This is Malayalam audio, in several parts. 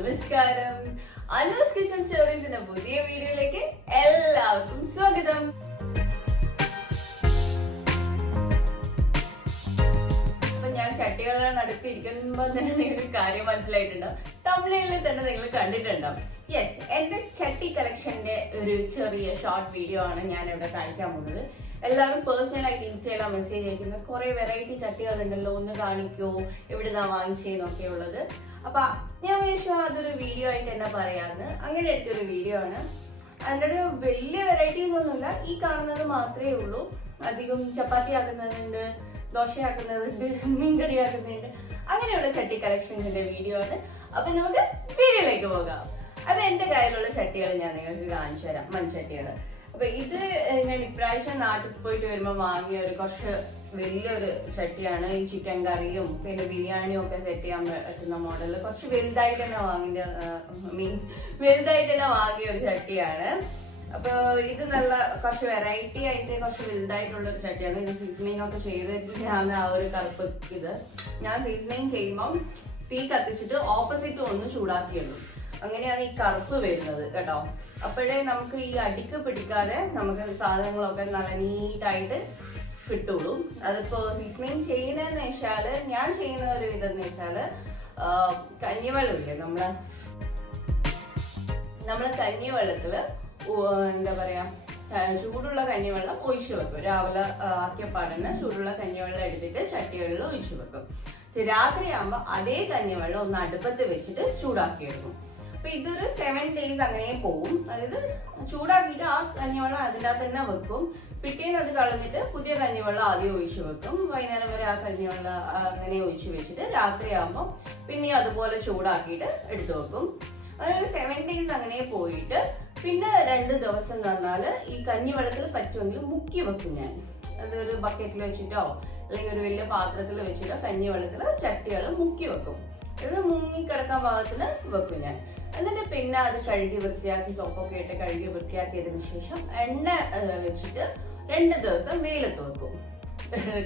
നമസ്കാരം. അനൂസ് കിച്ചൺ സ്റ്റോറീസിന്റെ പുതിയ വീഡിയോയിലേക്ക് എല്ലാവർക്കും സ്വാഗതം. അപ്പൊ ഞാൻ ചട്ടികളുടെ നടുക്ക് ഇരിക്കുമ്പോ തന്നെ നിങ്ങൾക്ക് കാര്യം മനസ്സിലായിട്ടുണ്ടാവും. തമിഴിൽ തന്നെ നിങ്ങൾ കണ്ടിട്ടുണ്ടാവും. യെസ്, എന്റെ ചട്ടി കളക്ഷന്റെ ഒരു ചെറിയ ഷോർട്ട് വീഡിയോ ആണ് ഞാൻ ഇവിടെ കാണിക്കാൻ പോകുന്നത്. എല്ലാവരും പേഴ്സണലായിട്ട് ഇൻസ്റ്റയിലോ മെസ്സേജ് അയക്കുന്ന കുറെ വെറൈറ്റി ചട്ടികളുണ്ടല്ലോ, ഒന്ന് കാണിക്കോ, എവിടുന്നാ വാങ്ങിച്ചേന്നൊക്കെ ഉള്ളത്. അപ്പൊ ഞാൻ വിചാരിച്ചു അതൊരു വീഡിയോ ആയിട്ട് എന്നാ പറയാന്ന്. അങ്ങനെ എടുത്തൊരു വീഡിയോ ആണ്. അതിൻ്റെ വലിയ വെറൈറ്റീസ് ഒന്നുമില്ല, ഈ കാണുന്നത് മാത്രമേ ഉള്ളൂ. അധികം ചപ്പാത്തി ആക്കുന്നതുണ്ട്, ദോശയാക്കുന്നതുണ്ട്, മീൻകറി ആക്കുന്നുണ്ട്, അങ്ങനെയുള്ള ചട്ടി കളക്ഷൻസിന്റെ വീഡിയോ ആണ്. അപ്പൊ നമുക്ക് വീഡിയോയിലേക്ക് പോകാം. അപ്പൊ എന്റെ കയ്യിലുള്ള ചട്ടികൾ ഞാൻ നിങ്ങൾക്ക് കാണിച്ചു തരാം, മൺചട്ടികൾ. അപ്പൊ ഇത് ഞാൻ ഇപ്രാവശ്യം നാട്ടിൽ പോയിട്ട് വരുമ്പോ വാങ്ങിയ ഒരു കുറച്ച് വലിയൊരു ചട്ടിയാണ്. ഈ ചിക്കൻ കറിയും പിന്നെ ബിരിയാണിയും ഒക്കെ സെറ്റ് ചെയ്യാൻ പറ്റുന്ന മോഡല്. കുറച്ച് വലുതായിട്ട് തന്നെ വാങ്ങിയ ഒരു ചട്ടിയാണ്. അപ്പൊ ഇത് നല്ല കുറച്ച് വെറൈറ്റി ആയിട്ട് കുറച്ച് വലുതായിട്ടുള്ള ഒരു ചട്ടിയാണ്. ഇത് സീസണിങ് ഒക്കെ ചെയ്തിട്ടാണ് ആ ഒരു കറുപ്പ്. ഇത് ഞാൻ സീസണിങ് ചെയ്യുമ്പം തീ കത്തിച്ചിട്ട് ഓപ്പോസിറ്റ് ഒന്ന് ചൂടാക്കിയുള്ളൂ. അങ്ങനെയാണ് ഈ കറുപ്പ് വരുന്നത് കേട്ടോ. അപ്പോഴേ നമുക്ക് ഈ അടിക്ക് പിടിക്കാതെ നമുക്ക് സാധനങ്ങളൊക്കെ നല്ല നീറ്റായിട്ട് കിട്ടുള്ളൂ. അതിപ്പോ സീസണിങ് ചെയ്യുന്നതെന്ന് വെച്ചാല്, ഞാൻ ചെയ്യുന്ന ഒരു ഇതെന്ന് വെച്ചാല്, കഞ്ഞിവെള്ളം ഇല്ലേ, നമ്മളെ കഞ്ഞിവെള്ളത്തില് എന്താ പറയാ, ചൂടുള്ള കഞ്ഞിവെള്ളം ഒഴിച്ചു വെക്കും. രാവിലെ ആക്കിയ പാടന്നെ ചൂടുള്ള കഞ്ഞിവെള്ളം എടുത്തിട്ട് ചട്ടികളിൽ ഒഴിച്ചു വെക്കും. രാത്രിയാകുമ്പോ അതേ കഞ്ഞിവെള്ളം ഒന്ന് അടുപ്പത്ത് വെച്ചിട്ട് ചൂടാക്കിയെടുക്കും. അപ്പൊ ഇതൊരു 7 days അങ്ങനെ പോവും. അതായത് ചൂടാക്കിയിട്ട് ആ കഞ്ഞിവെള്ളം അതിൻ്റെ അകത്ത് തന്നെ വെക്കും. പിറ്റേന്ന് അത് കളഞ്ഞിട്ട് പുതിയ കഞ്ഞിവെള്ളം ആദ്യം ഒഴിച്ചു വെക്കും. വൈകുന്നേരം വരെ ആ കഞ്ഞിവെള്ളം അങ്ങനെ ഒഴിച്ചു വെച്ചിട്ട് രാത്രിയാകുമ്പോൾ പിന്നെ അതുപോലെ ചൂടാക്കിയിട്ട് എടുത്തു വെക്കും. അതൊരു 7 days അങ്ങനെ പോയിട്ട് പിന്നെ 2 ദിവസം എന്ന് പറഞ്ഞാല് ഈ കഞ്ഞിവെള്ളത്തിൽ പറ്റുമെങ്കിൽ മുക്കി വെക്കും ഞാൻ. അതൊരു ബക്കറ്റിൽ വെച്ചിട്ടോ അല്ലെങ്കിൽ ഒരു വലിയ പാത്രത്തിൽ വെച്ചിട്ടോ കഞ്ഞിവെള്ളത്തിൽ ചട്ടികൾ മുക്കി വെക്കും. ഇത് മുങ്ങിക്കിടക്കാൻ പാകത്തിന് വെക്കും ഞാൻ. എന്നിട്ട് പിന്നെ അത് കഴുകി വൃത്തിയാക്കി, സോപ്പൊക്കെ ഇട്ട് കഴുകി വൃത്തിയാക്കിയതിനു ശേഷം എണ്ണ വെച്ചിട്ട് 2 ദിവസം വെയിലത്ത് വെക്കും.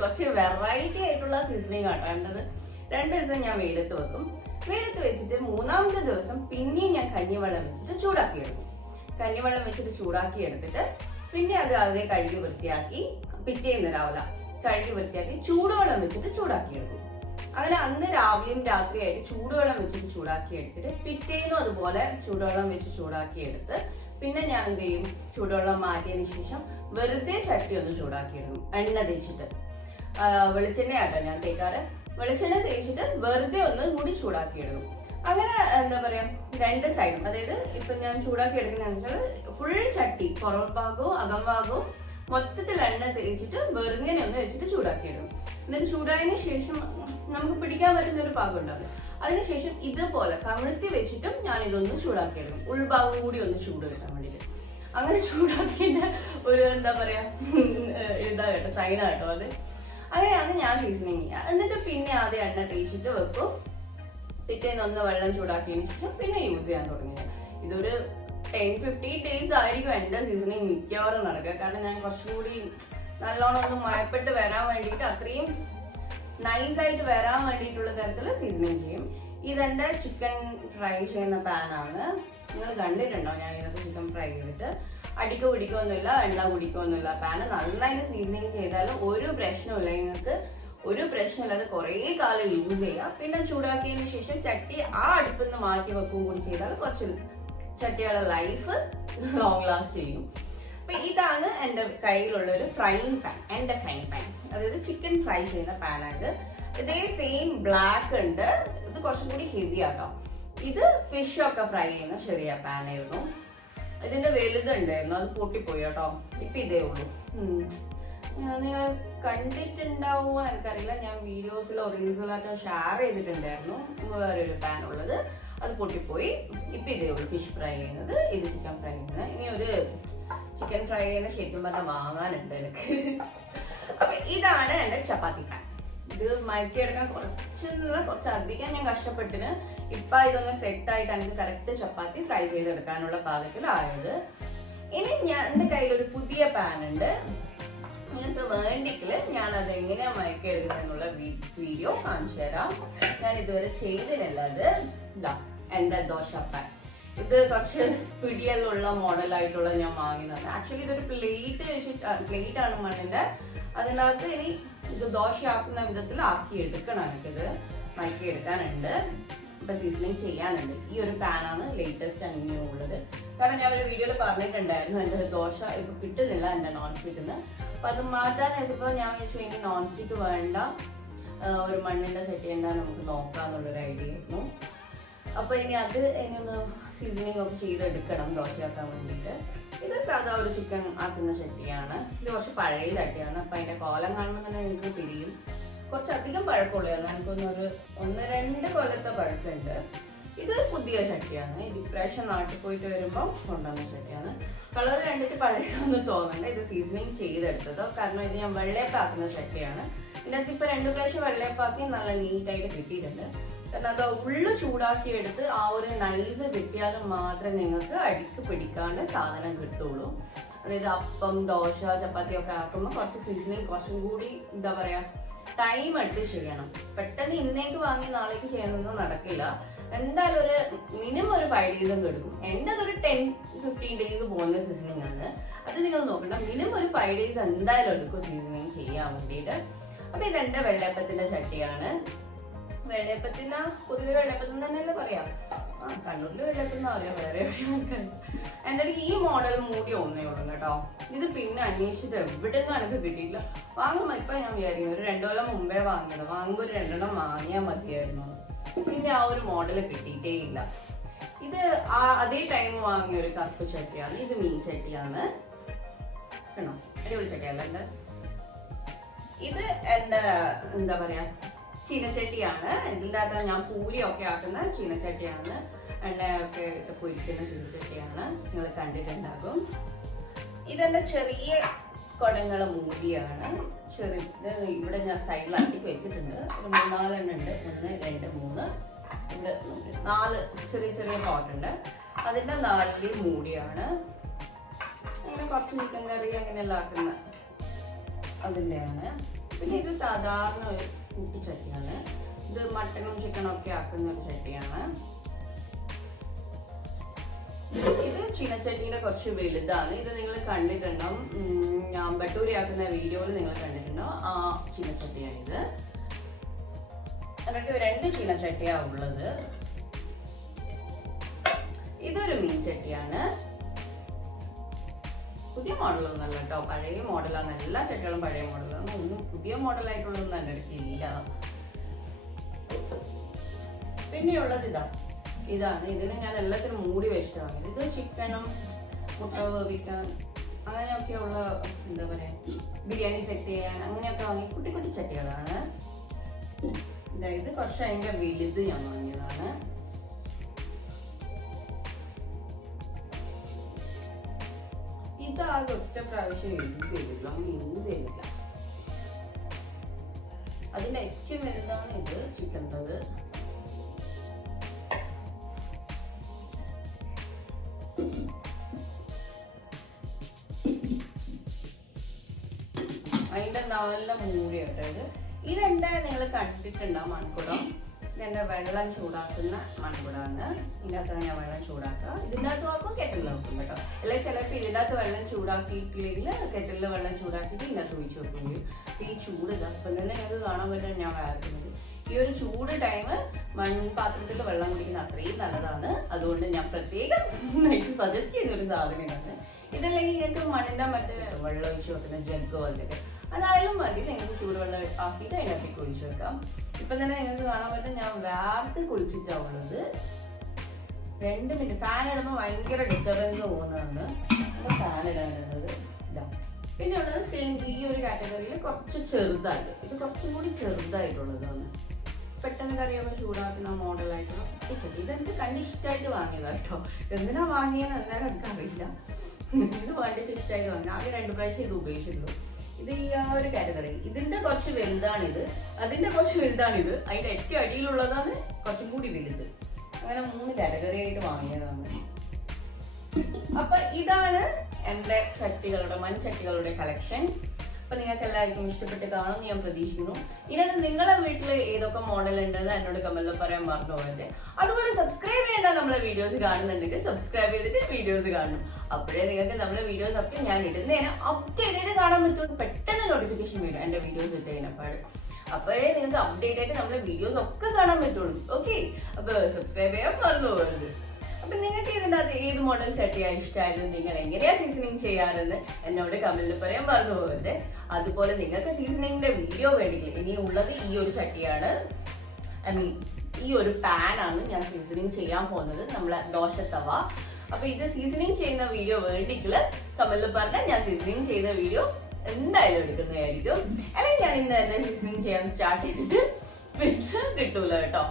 കുറച്ച് വെറൈറ്റി ആയിട്ടുള്ള സീസണിങ് ആട്ടോ വേണ്ടത്. 2 ദിവസം ഞാൻ വെയിലത്ത് വെക്കും. വെയിലത്ത് വെച്ചിട്ട് 3ാമത്തെ ദിവസം പിന്നെയും ഞാൻ കഞ്ഞിവെള്ളം വെച്ചിട്ട് ചൂടാക്കിയെടുക്കും. കഞ്ഞിവെള്ളം വെച്ചിട്ട് ചൂടാക്കിയെടുത്തിട്ട് പിന്നെ അത് അതിനെ കഴുകി വൃത്തിയാക്കി പിറ്റേന്ന് രാവിലെ കഴുകി വൃത്തിയാക്കി ചൂടുവെള്ളം വെച്ചിട്ട് ചൂടാക്കിയെടുക്കും. അങ്ങനെ അന്ന് രാവിലെയും രാത്രിയായിട്ട് ചൂടുവെള്ളം വെച്ചിട്ട് ചൂടാക്കി എടുത്തിട്ട് പിറ്റേന്നും അതുപോലെ ചൂടുവെള്ളം വെച്ച് ചൂടാക്കി എടുത്ത് പിന്നെ ഞാൻ എന്ത് ചെയ്യും, ചൂടുവെള്ളം മാറ്റിയതിന് ശേഷം വെറുതെ ചട്ടി ഒന്ന് ചൂടാക്കി എടുക്കും. എണ്ണ തേച്ചിട്ട്, വെളിച്ചെണ്ണയാട്ടോ ഞാൻ തേക്കാറ്. വെളിച്ചെണ്ണ തേച്ചിട്ട് വെറുതെ ഒന്ന് കൂടി ചൂടാക്കി എടുക്കും. അങ്ങനെ എന്താ പറയാ, 2 സൈഡും, അതായത് ഇപ്പൊ ഞാൻ ചൂടാക്കി എടുക്കുന്നതെന്ന് വെച്ചാൽ ഫുൾ ചട്ടി പുറം ഭാഗവും അകം ഭാഗവും മൊത്തത്തിൽ എണ്ണ തേച്ചിട്ട് വെറുങ്ങനെ ഒന്ന് വെച്ചിട്ട് ചൂടാക്കിയിടും. എന്നിട്ട് ചൂടായതിനു ശേഷം നമുക്ക് പിടിക്കാൻ പറ്റുന്ന ഒരു പാകം ഉണ്ടാവും. അതിനുശേഷം ഇതുപോലെ കമിഴ്ത്തി വെച്ചിട്ടും ഞാൻ ഇതൊന്ന് ചൂടാക്കിയെടുക്കും. ഉൾഭാഗം കൂടി ഒന്ന് ചൂട് കിട്ടാൻ വേണ്ടിയിട്ട്. അങ്ങനെ ചൂടാക്കിയിട്ട് ഒരു എന്താ പറയാ ഇതാ കേട്ടോ, സൈനാ കേട്ടോ അത്. അങ്ങനെയാണ് ഞാൻ സീസണിങ് ചെയ്യുക. എന്നിട്ട് പിന്നെ ആദ്യം എണ്ണ തേച്ചിട്ട് വെക്കും. പിറ്റേന്ന് ഒന്ന് വെള്ളം ചൂടാക്കിയതിനു ശേഷം പിന്നെ യൂസ് ചെയ്യാൻ തുടങ്ങിയത്. ഇതൊരു 10-15 days ആയിരിക്കും എന്റെ സീസണിങ് മിക്കവാറും നടക്കുക. കാരണം ഞാൻ കുറച്ചുകൂടി നല്ലോണം ഒന്ന് മയപ്പെട്ട് വരാൻ വേണ്ടിയിട്ട്, അത്രയും നൈസായിട്ട് വരാൻ വേണ്ടിയിട്ടുള്ള തരത്തിൽ സീസണിങ് ചെയ്യും. ഇതെന്റെ ചിക്കൻ ഫ്രൈ ചെയ്യുന്ന പാനാണ്. നിങ്ങൾ കണ്ടിട്ടുണ്ടോ ഞാൻ ഇതിനകത്ത് ചിക്കൻ ഫ്രൈ ചെയ്തിട്ട്? അടിക്ക് പിടിക്കൊന്നുമില്ല, എണ്ണ കുടിക്കൊന്നുമില്ല. പാന് നന്നായിട്ട് സീസണിങ് ചെയ്താലും ഒരു പ്രശ്നമില്ല. നിങ്ങൾക്ക് ഒരു പ്രശ്നമില്ലാതെ കുറേ കാലം യൂസ് ചെയ്യാം. പിന്നെ ചൂടാക്കിയതിനു ശേഷം ചട്ടി ആ അടുപ്പിൽ നിന്ന് മാറ്റി വെക്കുകയും കൂടി ചെയ്താൽ കുറച്ച് ചട്ടിയുടെ ലൈഫ് ലോങ് ലാസ്റ്റ് ചെയ്യും. അപ്പൊ ഇതാണ് എന്റെ കയ്യിലുള്ള ഒരു ഫ്രൈയിങ് പാൻ, എന്റെ ഫ്രൈയിങ് പാൻ. അതായത് ചിക്കൻ ഫ്രൈ ചെയ്യുന്ന പാനായിട്ട്. ഇതേ സെയിം ബ്ലാക്ക് ഉണ്ട്, ഇത് കുറച്ചും കൂടി ഹെവി ആട്ടോ. ഇത് ഫിഷ് ഒക്കെ ഫ്രൈ ചെയ്യുന്ന ചെറിയ പാനായിരുന്നു. ഇതിന്റെ വലുതുണ്ടായിരുന്നു, അത് പൊട്ടിപ്പോയി കേട്ടോ. ഇപ്പൊ ഇതേ ഉള്ളൂ. നിങ്ങൾ കണ്ടിട്ടുണ്ടാവുമോ എനിക്കറിയില്ല. ഞാൻ വീഡിയോസിലോ റീൽസിലോ ഷെയർ ചെയ്തിട്ടുണ്ടായിരുന്നു വേറൊരു പാൻ ഉള്ളത്. അത് പൊട്ടിപ്പോയി. ഇപ്പൊ ഇതേ ഉള്ളൂ ഫിഷ് ഫ്രൈ ചെയ്യുന്നത്. ഇത് ചിക്കൻ ഫ്രൈ ചെയ്യുന്നത്. ഇനി ഒരു ചിക്കൻ ഫ്രൈ ചെയ്യുന്ന ശരിക്കും പറഞ്ഞാൽ വാങ്ങാനുണ്ട് എനിക്ക്. അപ്പൊ ഇതാണ് എന്റെ ചപ്പാത്തി പാൻ. ഇത് മയക്കിയെടുക്കാൻ കുറച്ചധികം ഞാൻ കഷ്ടപ്പെട്ടിന്. ഇപ്പൊ ഇതൊന്ന് സെറ്റായിട്ട് എനിക്ക് കറക്റ്റ് ചപ്പാത്തി ഫ്രൈ ചെയ്തെടുക്കാനുള്ള പാകത്തിലായത്. ഇനി എന്റെ കയ്യിലൊരു പുതിയ പാൻ ഉണ്ട്. നിങ്ങൾക്ക് വേണ്ടെങ്കിൽ ഞാൻ അത് എങ്ങനെയാ മയക്കെടുക്കുന്നത് എന്നുള്ള വീഡിയോ കാണിച്ചു തരാം. ഞാൻ ഇതുവരെ ചെയ്തില്ല. അത് ഇതാ എൻ്റെ ദോശപ്പാൻ. ഇത് കുറച്ച് പിടിയെല്ലാം മോഡലായിട്ടുള്ള ഞാൻ വാങ്ങിയതാണ്. ആക്ച്വലി ഇതൊരു പ്ലേറ്റ് ആണ് മണ്ണിന്റെ. അതിനകത്ത് ഇനി ഇത് ദോശയാക്കുന്ന വിധത്തിൽ ആക്കി എടുക്കണം. എനിക്കിത് മയക്കി എടുക്കാനുണ്ട്. ഇപ്പൊ സീസണിങ് ചെയ്യാനുണ്ട്. ഈ ഒരു പാനാണ് ലേറ്റസ്റ്റ് അങ്ങനെ ഉള്ളത്. കാരണം ഞാൻ ഒരു വീഡിയോയിൽ പറഞ്ഞിട്ടുണ്ടായിരുന്നു എൻ്റെ ദോശ ഇപ്പൊ കിട്ടുന്നില്ല എൻ്റെ നോൺ സ്റ്റിക്കിന്. അപ്പൊ അത് മാറ്റാൻ ഇതിപ്പോ ഞാൻ വെച്ചു ഇനി നോൺ സ്റ്റിക്ക് വേണ്ട, ഒരു മണ്ണിന്റെ ചട്ടി എന്താ നമുക്ക് നോക്കാന്നുള്ളൊരു ഐഡിയ ആയിരുന്നു. അപ്പൊ ഇനി ഒന്ന് സീസണിങ് ഒക്കെ ചെയ്തെടുക്കണം ദോശയാക്കാൻ വേണ്ടിയിട്ട്. ഇത് സാധാ ഒരു ചിക്കൻ ആക്കുന്ന ചട്ടിയാണ്. ഇത് കുറച്ച് പഴയ ചട്ടിയാണ്. അപ്പൊ അതിന്റെ കോലം കാണുമ്പോൾ തന്നെ നിങ്ങൾക്ക് തിരിയും. കുറച്ചധികം പഴക്കമുള്ളതാണ്. എനിക്കൊന്നൊരു 1-2 കൊല്ലത്തെ പഴക്കമുണ്ട്. ഇത് പുതിയ ചട്ടിയാണ്. ഇത് ഇപ്രാവശ്യം നാട്ടിൽ പോയിട്ട് വരുമ്പോൾ കൊണ്ടുവന്ന ചട്ടിയാണ്. കളർ കണ്ടിട്ട് പഴയതൊന്നും തോന്നണ്ട. ഇത് സീസണിങ് ചെയ്തെടുത്തതോ. കാരണം ഇത് ഞാൻ വെള്ളയപ്പാക്കുന്ന ചട്ടിയാണ്. ഇതിനകത്ത് ഇപ്പൊ 2 പ്രാവശ്യം വെള്ളയപ്പാക്കി നല്ല നീറ്റായിട്ട് കിട്ടിയിട്ടുണ്ട്. കാരണം അത് ഉള്ളു ചൂടാക്കി എടുത്ത് ആ ഒരു നൈസ് കിട്ടിയാൽ മാത്രമേ നിങ്ങൾക്ക് അടിക്ക് പിടിക്കാണ്ട് സാധനം കിട്ടുള്ളൂ. അതായത് അപ്പം, ദോശ, ചപ്പാത്തി ഒക്കെ ആക്കുമ്പോൾ കുറച്ച് സീസണിങ് കുറച്ചും കൂടി എന്താ പറയാ ടൈം എടുത്ത് ചെയ്യണം. പെട്ടെന്ന് ഇന്നേക്ക് വാങ്ങി നാളേക്ക് ചെയ്യുന്നതൊന്നും നടക്കില്ല. എന്തായാലും ഒരു മിനിമം ഒരു 5 days എടുക്കും. എൻ്റെ അതൊരു 10-15 days പോകുന്ന സീസണിങ് ആണ്. അത് നിങ്ങൾ നോക്കണ്ട. മിനിമം ഒരു 5 days എന്തായാലും എടുക്കും സീസണിങ് ചെയ്യാൻ വേണ്ടിയിട്ട്. അപ്പൊ ഇത് എൻ്റെ വെള്ളയപ്പത്തിന്റെ ചട്ടിയാണ്. വെള്ളയപ്പത്തിന് പൊതുവെ വെള്ളയപ്പത്തിന് തന്നെയല്ലേ പറയാം. കണ്ണൂരില് വെള്ളയപ്പം അറിയാം, വേറെ എവിടെയാണ്. എൻ്റെ അടുത്ത് ഈ മോഡൽ മൂടി ഒന്നേ ഉള്ളൂ കേട്ടോ. ഇത് പിന്നെ അന്വേഷിച്ചിട്ട് എവിടെയൊന്നും എനിക്ക് കിട്ടിയില്ല. വാങ്ങുമ്പോ ഇപ്പൊ ഞാൻ വിചാരിക്കുന്നു ഒരു 2 കൊല്ലം മുമ്പേ വാങ്ങിയത്. വാങ്ങുമ്പോൾ ഒരു 2 എണ്ണം വാങ്ങിയാൽ മതിയായിരുന്നു. പിന്നെ ആ ഒരു മോഡല് കിട്ടിയിട്ടേ ഇല്ല. ഇത് അതേ ടൈം വാങ്ങിയ ഒരു കറുപ്പ് ചട്ടിയാണ്. ഇത് മീൻ ചട്ടിയാണ് കേട്ടോ. അടിപൊളി ചട്ടിയല്ല എൻ്റെ. ഇത് എൻ്റെ എന്താ പറയാ ചീനച്ചട്ടിയാണ്. ഇതിൻ്റെ അകത്ത് ഞാൻ പൂരിയൊക്കെ ആക്കുന്ന ചീനച്ചട്ടിയാണ്. എണ്ണയൊക്കെ ഇട്ട് പൊരിക്കുന്ന ചീനച്ചട്ടിയാണ്. നിങ്ങൾ കണ്ടിട്ടുണ്ടാകും. ഇതെന്റെ ചെറിയ കുടങ്ങളെ മൂടിയാണ്. ഇവിടെ ഞാൻ സൈഡിലാക്കി വെച്ചിട്ടുണ്ട്. ഒരു 3-4 എണ്ണം ഉണ്ട്. 1, 2, 3 ഇവിടെ 4 ചെറിയ ചെറിയ പോട്ടുണ്ട്. അതിന്റെ 4 മൂടിയാണ്. അങ്ങനെ കുറച്ച് ചിക്കൻ കറി അങ്ങനെയെല്ലാം ആക്കുന്ന അതിൻ്റെയാണ്. പിന്നെ ഇത് സാധാരണ ഒരു കുട്ടിച്ചട്ടിയാണ്. ഇത് മട്ടനും ചിക്കനും ഒക്കെ ആക്കുന്ന ഒരു ചട്ടിയാണ്. ഇത് ചീനച്ചട്ടിയുടെ കുറച്ച് വലുതാണ്. ഇത് നിങ്ങൾ കണ്ടിട്ടുണ്ടാവും. ഞാൻ ബട്ടൂരി ആക്കുന്ന വീഡിയോയിൽ നിങ്ങൾ കണ്ടിട്ടുണ്ടോ ആ ചീനച്ചട്ടിയാണിത്. എന്നിട്ട് 2 ചീനച്ചട്ടിയാണ് ഉള്ളത്. ഇതൊരു മീൻ ചട്ടിയാണ്. പുതിയ മോഡലൊന്നല്ല കേട്ടോ, പഴയ മോഡലാണ്. എല്ലാ ചട്ടികളും പഴയ മോഡലാണ്. ഒന്നും പുതിയ മോഡലായിട്ടുള്ളതൊന്നും എൻ്റെ അടുത്ത് ഇല്ല. പിന്നെയുള്ളത് ഇതാണ്. ഇതിന് ഞാൻ എല്ലാത്തിനും മൂടി വെച്ചിട്ടാണ്. ഇത് ചിക്കനും മുട്ട വേവിക്കാൻ അങ്ങനെയൊക്കെയുള്ള എന്താ പറയാ ബിരിയാണി സെറ്റ് ചെയ്യാൻ അങ്ങനെയൊക്കെ വാങ്ങി കുട്ടി കുട്ടി ചട്ടികളാണ്. ഇത് കുറച്ച് അതിന്റെ വലുത് ഞാൻ വാങ്ങിയതാണ്. ഇതാകെ ഒറ്റ പ്രാവശ്യം യൂസ് ചെയ്തിട്ടില്ല. അങ്ങനെ യൂസ് ചെയ്തില്ല. അതിന്റെ ഏറ്റവും വലുതാണ് ഇത് ചിക്കൻ്റെത്. അതിന്റെ 4 മൂടി കേട്ടത്. ഇതെന്താ നിങ്ങൾ കണ്ടിട്ടുണ്ടാവും മൺകുടം. ഇതെന്റെ വെള്ളം ചൂടാക്കുന്ന മൺകുടമാണ്. ഇതിനകത്ത് ഞാൻ വെള്ളം ചൂടാക്കുക. ഇതിൻ്റെ അകത്ത് നോക്കും കെറ്റിൽ നോക്കും കേട്ടോ. അല്ലെങ്കിൽ ചിലപ്പോൾ ഇതിൻ്റെ അകത്ത് വെള്ളം ചൂടാക്കിയിട്ടില്ലെങ്കിൽ കെറ്റിലിൽ വെള്ളം ചൂടാക്കിയിട്ട് ഇതിനകത്ത് ഒഴിച്ചു വെക്കും. ഈ ചൂട് അപ്പം തന്നെ നിങ്ങൾക്ക് കാണാൻ പറ്റാൻ ഞാൻ വരക്കുന്നത്. ഈ ഒരു ചൂട് ടൈം മൺപാത്രത്തിൽ വെള്ളം കുടിക്കുന്ന അത്രയും നല്ലതാണ്. അതുകൊണ്ട് ഞാൻ പ്രത്യേകം സജസ്റ്റ് ചെയ്യുന്നൊരു സാധനമാണ്. ഇതല്ലെങ്കിൽ നിങ്ങൾക്ക് മണ്ണിൻ്റെ മറ്റേ വെള്ളം ഒഴിച്ച് വെക്കുന്ന ജഗ് പോലത്തെ അതായാലും മതി. നിങ്ങൾക്ക് ചൂടുവെള്ളം ആക്കിയിട്ട് അതിനകത്തേക്ക് ഒഴിച്ചു വെക്കാം. ഇപ്പം തന്നെ നിങ്ങൾക്ക് കാണാൻ പറ്റും ഞാൻ വേർത്ത് കുളിച്ചിട്ടാവുള്ളത്. 2 മിനിറ്റ് ഫാൻ ഇടുമ്പോൾ ഭയങ്കര ഡിസ്റ്റർബൻസ് പോകുന്നതാണ്. ഫാൻ ഇടാനുള്ളത് ഇതാ. പിന്നെ ഉള്ളത് സിലിണ്ടർ ഈ ഒരു കാറ്റഗറിയിൽ കുറച്ച് ചെറുതായിട്ട്. ഇത് കുറച്ചും കൂടി ചെറുതായിട്ടുള്ളതാണ്. പെട്ടെന്ന് കറിയൊക്കെ ചൂടാക്കുന്ന മോഡലായിട്ടുള്ള കുട്ടിച്ചട്ടി. ഇതെന്റെ കണ്ടിഷ്ടമായിട്ട് വാങ്ങിയതാണ് കേട്ടോ. എന്തിനാ വാങ്ങിയെന്ന് എന്തായാലും എനിക്കറിയില്ല. ഇത് വേണ്ടിയിട്ട് ഇഷ്ടമായിട്ട് വാങ്ങി. ആകെ 2 പ്രാവശ്യം ഇത് ഉപയോഗിച്ചിട്ടുള്ളൂ. ഇത് ഈ ഒരു കാറ്റഗറി. ഇതിന്റെ കുറച്ച് വലുതാണിത്. അതിന്റെ കുറച്ച് വലുതാണിത്. അതിന്റെ ഏറ്റവും അടിയിലുള്ളതാണ് കുറച്ചും കൂടി വലുത്. അങ്ങനെ 3 കാറ്റഗറി ആയിട്ട് വാങ്ങിയതാണ്. അപ്പൊ ഇതാണ് എന്റെ ചട്ടികളുടെ മൺചട്ടികളുടെ കളക്ഷൻ. അപ്പൊ നിങ്ങൾക്ക് എല്ലാവർക്കും ഇഷ്ടപ്പെട്ട് കാണുമെന്ന് ഞാൻ പ്രതീക്ഷിക്കുന്നു. ഇനി നിങ്ങളെ വീട്ടിൽ ഏതൊക്കെ മോഡൽ ഉണ്ടെന്ന് എന്നോട് കമന്റിൽ പറയാൻ മറന്നു പോകരുത്. അതുപോലെ സബ്സ്ക്രൈബ് ചെയ്യേണ്ട നമ്മളെ വീഡിയോസ് കാണുന്നുണ്ടെങ്കിൽ സബ്സ്ക്രൈബ് ചെയ്തിട്ട് വീഡിയോസ് കാണണം. അപ്പോഴേ നിങ്ങൾക്ക് നമ്മളെ വീഡിയോസ് ഒക്കെ ഞാൻ ഇടുന്നതിന് അപ്ഡേറ്റ് കാണാൻ പറ്റും. പെട്ടെന്ന് നോട്ടിഫിക്കേഷൻ വരും എന്റെ വീഡിയോസ് ഇട്ടതിനെപ്പാട്. അപ്പോഴേ നിങ്ങൾക്ക് അപ്ഡേറ്റ് ആയിട്ട് നമ്മളെ വീഡിയോസ് ഒക്കെ കാണാൻ പറ്റുള്ളൂ. ഓക്കെ, അപ്പൊ സബ്സ്ക്രൈബ് ചെയ്യാൻ മറന്നു പോകരുത്. അപ്പൊ നിങ്ങൾക്ക് ഇതിന്റെ അകത്ത് ഏത് മോഡൽ ചട്ടിയാണ് ഇഷ്ടമായത്, നിങ്ങൾ എങ്ങനെയാ സീസണിങ് ചെയ്യാറെന്ന് എന്നോട് കമന്റിൽ പറയാൻ മറന്നു പോകരുത്. അതുപോലെ നിങ്ങൾക്ക് സീസണിങ്ങിന്റെ വീഡിയോ വേണമെങ്കിൽ ഇനി ഉള്ളത് ഈ ഒരു ചട്ടിയാണ്, ഈ ഒരു പാനാണ് ഞാൻ സീസണിങ് ചെയ്യാൻ പോകുന്നത്, നമ്മളെ ദോശത്തവ. അപ്പൊ ഇത് സീസണിങ് ചെയ്യുന്ന വീഡിയോ വേണ്ടിക്കില് കമന്റിൽ പറഞ്ഞാൽ ഞാൻ സീസണിങ് ചെയ്യുന്ന വീഡിയോ എന്തായാലും എടുക്കുന്നതായിരിക്കും. അല്ലെങ്കിൽ ഞാൻ ഇന്ന് തന്നെ സീസണിങ് ചെയ്യാൻ സ്റ്റാർട്ട് ചെയ്തിട്ട് പിന്നെ കിട്ടൂല കേട്ടോ.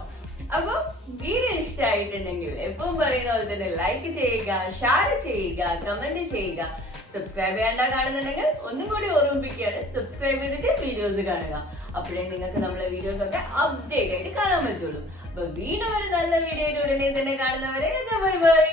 അപ്പൊ വീഡിയോ ഇഷ്ടമായിട്ടുണ്ടെങ്കിൽ എപ്പോഴും പറയുന്ന പോലെ തന്നെ ലൈക്ക് ചെയ്യുക, ഷെയർ ചെയ്യുക, കമന്റ് ചെയ്യുക. സബ്സ്ക്രൈബ് ചെയ്യാണ്ട കാണുന്നുണ്ടെങ്കിൽ ഒന്നും കൂടി ഓർമ്മിപ്പിക്കുകയാണ്, സബ്സ്ക്രൈബ് ചെയ്തിട്ട് വീഡിയോസ് കാണുക. അപ്പോഴേ നിങ്ങൾക്ക് നമ്മുടെ വീഡിയോസ് ഒക്കെ അപ്ഡേറ്റ് ആയിട്ട് കാണാൻ പറ്റുള്ളൂ. അപ്പൊ വീണ്ടും ഒരു നല്ല വീഡിയോ ഉടനെ തന്നെ കാണുന്നവരെ ബൈ ബൈ.